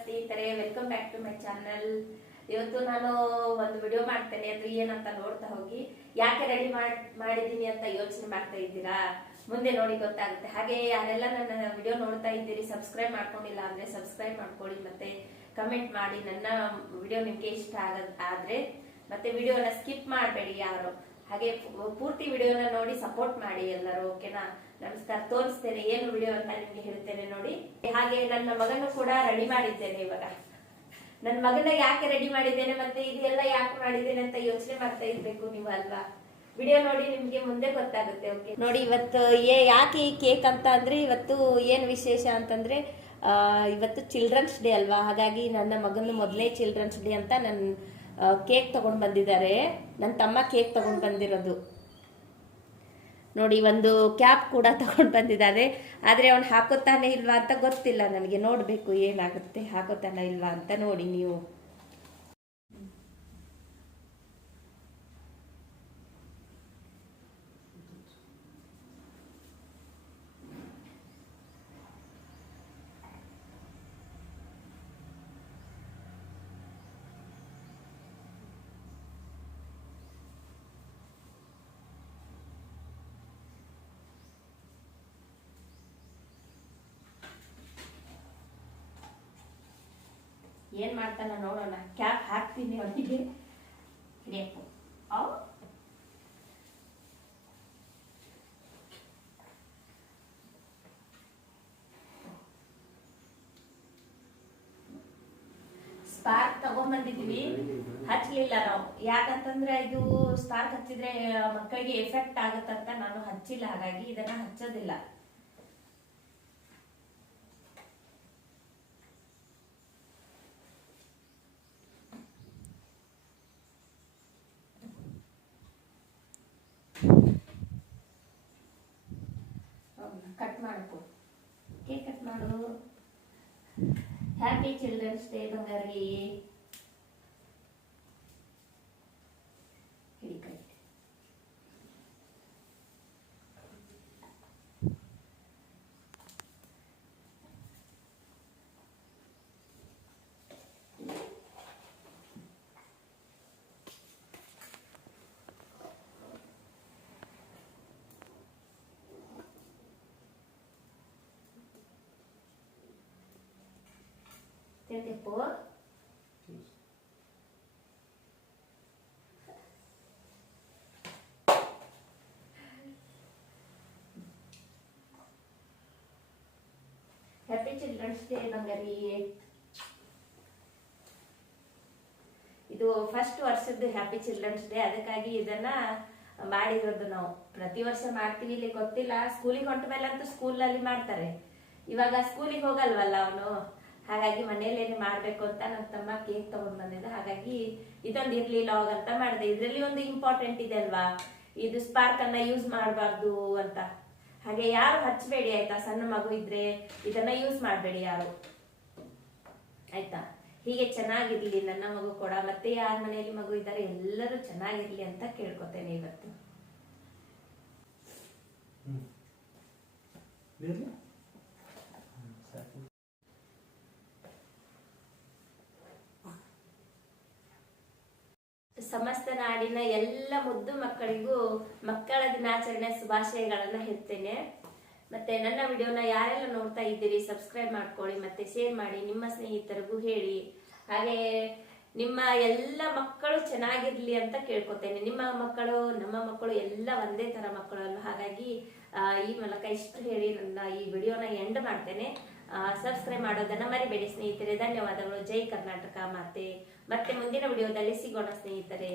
ಸ್ನೇಹಿತರೆ welcome back to my channel ಇವತ್ತು ನಾನು ಒಂದು ವಿಡಿಯೋ ಮಾಡ್ತೇನೆ, ಅದು ಏನಂತ ನೋಡ್ತಾ ಹೋಗಿ. ಯಾಕೆ ರೆಡಿ ಮಾಡಿದೀನಿ ಅಂತ ಯೋಚನೆ ಮಾಡ್ತಾ ಇದ್ದೀರಾ? ಮುಂದೆ ನೋಡಿ ಗೊತ್ತಾಗುತ್ತೆ. ಹಾಗೆ ಯಾರೆಲ್ಲ ನನ್ನ ವಿಡಿಯೋ ನೋಡ್ತಾ ಇದ್ದೀರಿ ಸಬ್ಸ್ಕ್ರೈಬ್ ಮಾಡ್ಕೊಂಡಿಲ್ಲ ಅಂದ್ರೆ ಸಬ್ಸ್ಕ್ರೈಬ್ ಮಾಡ್ಕೊಳ್ಳಿ ಮತ್ತೆ ಕಮೆಂಟ್ ಮಾಡಿ. ನನ್ನ ವಿಡಿಯೋ ನಿಮ್ಗೆ ಇಷ್ಟ ಆಗದ್ ಆದ್ರೆ ಮತ್ತೆ ವಿಡಿಯೋನ ಸ್ಕಿಪ್ ಮಾಡಬೇಡಿ ಯಾರು. ಹಾಗೆ ಪೂರ್ತಿ ವಿಡಿಯೋನ ನೋಡಿ ಸಪೋರ್ಟ್ ಮಾಡಿ ಎಲ್ಲರೂ ಓಕೆನಾ ನಮಸ್ಕಾರ, ತೋರಿಸ್ತೇನೆ, ಏನು ವಿಡಿಯೋ ಅಂತ ನಿಮ್ಗೆ ಹೇಳ್ತೇನೆ ನೋಡಿ. ಹಾಗೆ ನನ್ನ ಮಗನು ಕೂಡ ರೆಡಿ ಮಾಡಿದ್ದೇನೆ ಇವಾಗ. ನನ್ನ ಮಗನ ಯಾಕೆ ರೆಡಿ ಮಾಡಿದ್ದೇನೆ ಮತ್ತೆ ಇದೆಲ್ಲ ಯಾಕೆ ಮಾಡಿದ್ದೇನೆ ಅಂತ ಯೋಚನೆ ಮಾಡ್ತಾ ಇರ್ಬೇಕು ನೀವು ಅಲ್ವಾ? ವಿಡಿಯೋ ನೋಡಿ ನಿಮ್ಗೆ ಮುಂದೆ ಗೊತ್ತಾಗುತ್ತೆ ಓಕೆ ನೋಡಿ, ಇವತ್ತು ಏ, ಯಾಕೆ ಈ ಕೇಕ್ ಅಂತ ಅಂದ್ರೆ ಇವತ್ತು ಏನ್ ವಿಶೇಷ ಅಂತಂದ್ರೆ ಇವತ್ತು ಚಿಲ್ಡ್ರನ್ಸ್ ಡೇ ಅಲ್ವಾ? ಹಾಗಾಗಿ ನನ್ನ ಮಗನ ಮೊದಲೇ ಚಿಲ್ಡ್ರನ್ಸ್ ಡೇ ಅಂತ ನನ್ನ ಕೇಕ್ ತಗೊಂಡು ಬಂದಿದ್ದಾರೆ. ನನ್ನ ತಮ್ಮ ಕೇಕ್ ತಗೊಂಡು ಬಂದಿರೋದು. ನೋಡಿ, ಒಂದು ಕ್ಯಾಪ್ ಕೂಡ ತಗೊಂಡು ಬಂದಿದ್ದಾರೆ. ಆದರೆ ಅವನು ಹಾಕೋತಾನೆ ಇಲ್ವಾ ಅಂತ ಗೊತ್ತಿಲ್ಲ. ನನಗೆ ನೋಡಬೇಕು ಏನಾಗುತ್ತೆ, ಹಾಕೋತಾನೆ ಇಲ್ವಾ ಅಂತ ನೋಡಿ ನೀವು. ಏನ್ ಮಾಡ್ತಾನ ನೋಡೋಣ. ಕ್ಯಾಪ್ ಹಾಕ್ತೀನಿ ಅವನಿಗೆ. ರೇಪು ಅವ್ ಸ್ಪಾರ್ಕ್ ತಗೊಂಡ್ಬಂದಿದ್ವಿ ಹಚ್ಲಿಲ್ಲ ನಾವು. ಯಾಕಂತಂದ್ರೆ ಇದು ಸ್ಪಾರ್ಕ್ ಹಚ್ಚಿದ್ರೆ ಮಕ್ಕಳಿಗೆ ಎಫೆಕ್ಟ್ ಆಗುತ್ತಂತ ನಾನು ಹಚ್ಚಿಲ್ಲ. ಹಾಗಾಗಿ ಇದನ್ನ ಹಚ್ಚೋದಿಲ್ಲ. ಕಟ್ ಮಾಡಬೇಕು ಕೇಕ್ ಕಟ್ ಮಾಡು? ಹ್ಯಾಪಿ ಚಿಲ್ಡ್ರನ್ಸ್ ಡೇ ಬಂಗಾರಿ ಹ್ಯಾಪಿ ಚಿಲ್ಡ್ರನ್ಸ್ ಡೇ ಬಂಗಾರಿ ಇದು ಫಸ್ಟ್ ವರ್ಷದ್ದು ಹ್ಯಾಪಿ ಚಿಲ್ಡ್ರನ್ಸ್ ಡೇ ಅದಕ್ಕಾಗಿ ಇದನ್ನ ಮಾಡಿರೋದು ನಾವು. ಪ್ರತಿ ವರ್ಷ ಮಾಡ್ತೀವಿ, ಇಲ್ಲಿ ಗೊತ್ತಿಲ್ಲ. ಸ್ಕೂಲಿಗೆ ಹೊಂಟ ಸ್ಕೂಲ್ ಅಲ್ಲಿ ಮಾಡ್ತಾರೆ. ಇವಾಗ ಸ್ಕೂಲಿಗೆ ಹೋಗಲ್ವಲ್ಲ ಅವನು? ಹಾಗಾಗಿ ಮನೆಯಲ್ಲೇನೆ ಮಾಡಬೇಕು ಅಂತ ನನ್ನ ತಮ್ಮ ಕೇಕ್ ತಗೊಂಡ್ ಬಂದಿದ್ದ. ಹಾಗಾಗಿ ಇದೊಂದು ಇರ್ಲಿಲ್ಲ ಅವಾಗ ಅಂತ ಮಾಡಿದೆ. ಇದರಲ್ಲಿ ಒಂದು ಇಂಪಾರ್ಟೆಂಟ್ ಇದೆ ಅಲ್ವಾ? ಇದು ಸ್ಪಾರ್ಕ್ ಅನ್ನ ಯೂಸ್ ಮಾಡಬಾರ್ದು ಅಂತ. ಹಾಗೆ ಯಾರು ಹಚ್ಚಬೇಡಿ ಆಯ್ತಾ? ಸಣ್ಣ ಮಗು ಇದ್ರೆ ಇದನ್ನ ಯೂಸ್ ಮಾಡಬೇಡಿ ಯಾರು. ಆಯ್ತಾ? ಹೀಗೆ ಚೆನ್ನಾಗಿರ್ಲಿ, ನನ್ನ ಮಗು ಕೂಡ. ಮತ್ತೆ ಯಾರ ಮನೆಯಲ್ಲಿ ಮಗು ಇದ್ದಾರೆ? ಎಲ್ಲರೂ ಚೆನ್ನಾಗಿರ್ಲಿ ಅಂತ ಕೇಳ್ಕೊತೇನೆ ಇವತ್ತು. ಸಮಸ್ತ ನಾಡಿನ ಎಲ್ಲ ಮುದ್ದು ಮಕ್ಕಳಿಗೂ ಮಕ್ಕಳ ದಿನಾಚರಣೆ ಶುಭಾಶಯಗಳನ್ನು ಹೇಳ್ತೇನೆ. ಮತ್ತೆ ನನ್ನ ವಿಡಿಯೋನ ಯಾರೆಲ್ಲ ನೋಡ್ತಾ ಇದ್ದೀರಿ, ಸಬ್ಸ್ಕ್ರೈಬ್ ಮಾಡ್ಕೊಳ್ಳಿ, ಮತ್ತೆ ಶೇರ್ ಮಾಡಿ, ನಿಮ್ಮ ಸ್ನೇಹಿತರಿಗೂ ಹೇಳಿ. ಹಾಗೆ ನಿಮ್ಮ ಎಲ್ಲ ಮಕ್ಕಳು ಚೆನ್ನಾಗಿರ್ಲಿ ಅಂತ ಕೇಳ್ಕೊತೇನೆ. ನಿಮ್ಮ ಮಕ್ಕಳು, ನಮ್ಮ ಮಕ್ಕಳು ಎಲ್ಲ ಒಂದೇ ತರ ಮಕ್ಕಳು ಅಲ್ವಾ ಹಾಗಾಗಿ ಈ ಮೂಲಕ ಇಷ್ಟು ಹೇಳಿ ನನ್ನ ಈ ವಿಡಿಯೋನ ಎಂಡ್ ಮಾಡ್ತೇನೆ. ಸಬ್ಸ್ಕ್ರೈಬ್ ಮಾಡೋದನ್ನ ಮರಿಬೇಡಿ ಸ್ನೇಹಿತರೆ. ಧನ್ಯವಾದಗಳು. ಜೈ ಕರ್ನಾಟಕ ಮಾತೆ. ಮತ್ತೆ ಮುಂದಿನ ವಿಡಿಯೋದಲ್ಲಿ ಸಿಗೋಣ ಸ್ನೇಹಿತರೆ.